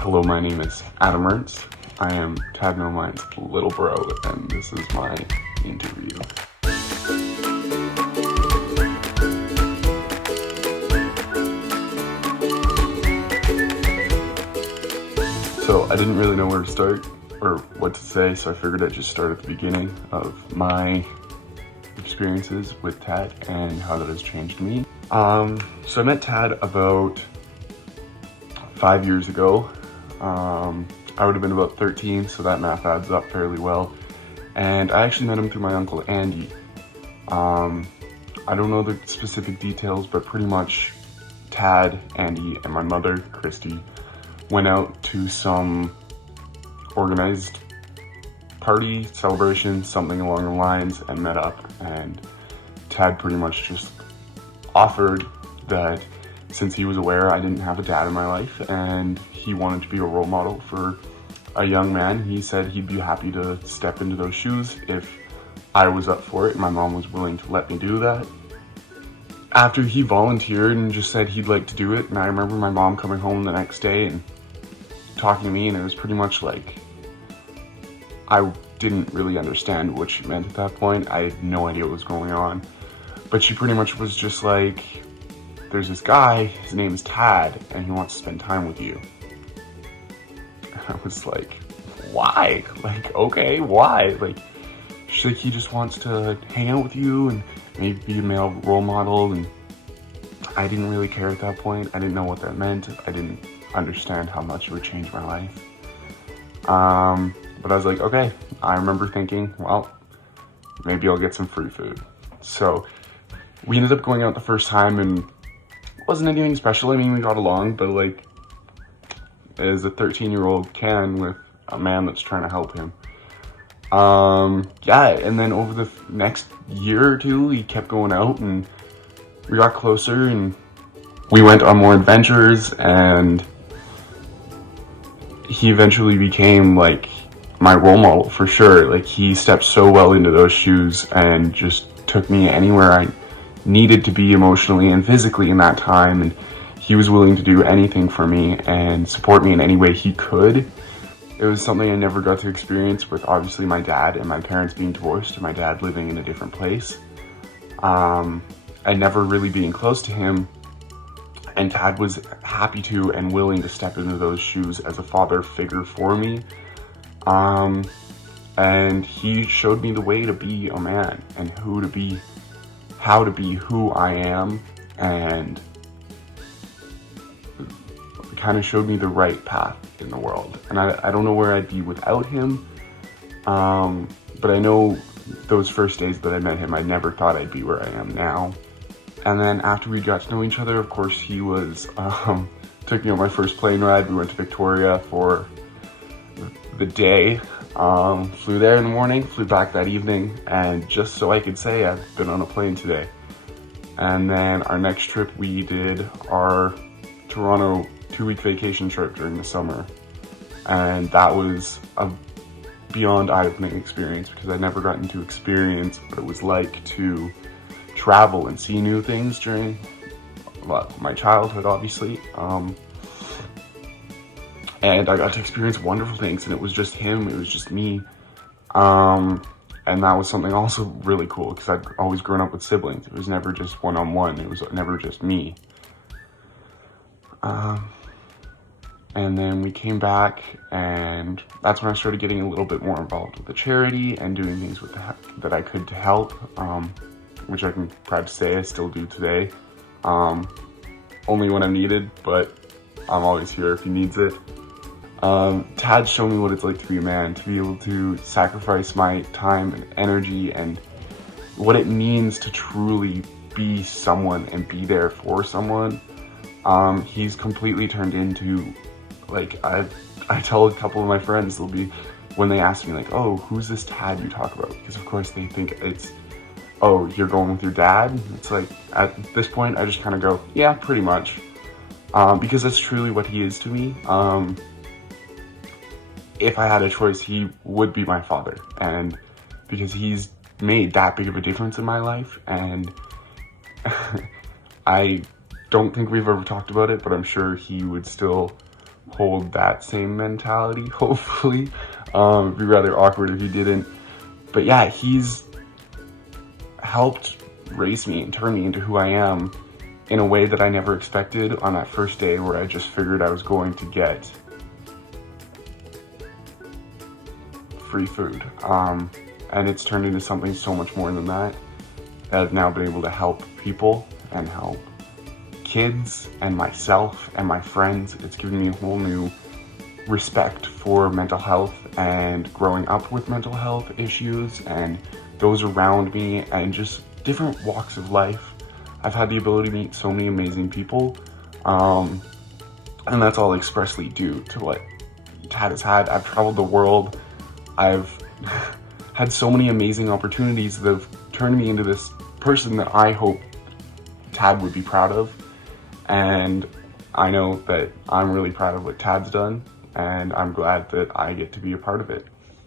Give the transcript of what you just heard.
Hello, my name is Ernst. I am Tad Milmine's little bro, and this is my interview. So I didn't really know where to start or what to say, so I figured I'd just start at the beginning of my experiences with Tad and how that has changed me. So I met Tad about 5 years ago. I would have been about 13, so that math adds up fairly well. And I actually met him through my uncle Andy. I don't know the specific details, but pretty much Tad, Andy, and my mother, Christy, went out to some organized party, celebration, something along the lines, and met up. And Tad pretty much just offered that since he was aware I didn't have a dad in my life and he wanted to be a role model for a young man, he said he'd be happy to step into those shoes if I was up for it. My mom was willing to let me do that. After he volunteered and just said he'd like to do it, and I remember my mom coming home the next day and talking to me, and it was pretty much like I didn't really understand what she meant at that point. I had no idea what was going on, but she pretty much was just like, there's this guy, his name is Tad, and he wants to spend time with you. I was like, why? Like, okay, why? Like, she's like, he just wants to hang out with you and maybe be a male role model. And I didn't really care at that point. I didn't know what that meant. I didn't understand how much it would change my life. But I was like, okay. I remember thinking, well, maybe I'll get some free food. So we ended up going out the first time, and it wasn't anything special. I mean, we got along, but like, as a 13-year-old can with a man that's trying to help him. Yeah, and then over the next year or two, we kept going out and we got closer and we went on more adventures, and he eventually became like my role model for sure. Like, he stepped so well into those shoes and just took me anywhere I needed to be emotionally and physically in that time, and he was willing to do anything for me and support me in any way he could. It was something I never got to experience with obviously my dad and my parents being divorced and my dad living in a different place. I never really being close to him, and Tad was happy to and willing to step into those shoes as a father figure for me. And he showed me the way to be a man and how to be who I am, and kind of showed me the right path in the world. And I don't know where I'd be without him, but I know those first days that I met him, I never thought I'd be where I am now. And then after we got to know each other, of course, he was took me on my first plane ride. We went to Victoria for the day, flew there in the morning, flew back that evening, and just so I could say I've been on a plane today. And then our next trip, we did our Toronto 2-week vacation trip during the summer, and that was a beyond eye-opening experience because I never gotten to experience what it was like to travel and see new things during my childhood, obviously. And I got to experience wonderful things, and it was just him, it was just me. And that was something also really cool because I'd always grown up with siblings. It was never just one-on-one, it was never just me. And then we came back, and that's when I started getting a little bit more involved with the charity and doing things with that I could to help, which I can proud to say I still do today. Only when I'm needed, but I'm always here if he needs it. Tad showed me what it's like to be a man, to be able to sacrifice my time and energy, and what it means to truly be someone and be there for someone. He's completely turned into, like, I tell a couple of my friends, they'll be, when they ask me like, oh, who's this Tad you talk about? Because of course they think it's, oh, you're going with your dad? It's like, at this point, I just kind of go, yeah, pretty much. Because that's truly what he is to me. If I had a choice, he would be my father. And because he's made that big of a difference in my life, and I don't think we've ever talked about it, but I'm sure he would still hold that same mentality, hopefully. It'd be rather awkward if he didn't. But yeah, he's helped raise me and turn me into who I am in a way that I never expected on that first day, where I just figured I was going to get free food. And it's turned into something so much more than that. I've now been able to help people and help kids and myself and my friends. It's given me a whole new respect for mental health and growing up with mental health issues and those around me and just different walks of life. I've had the ability to meet so many amazing people, and that's all expressly due to what Tad has had. I've traveled the world. I've had so many amazing opportunities that have turned me into this person that I hope Tad would be proud of. And I know that I'm really proud of what Tad's done, and I'm glad that I get to be a part of it.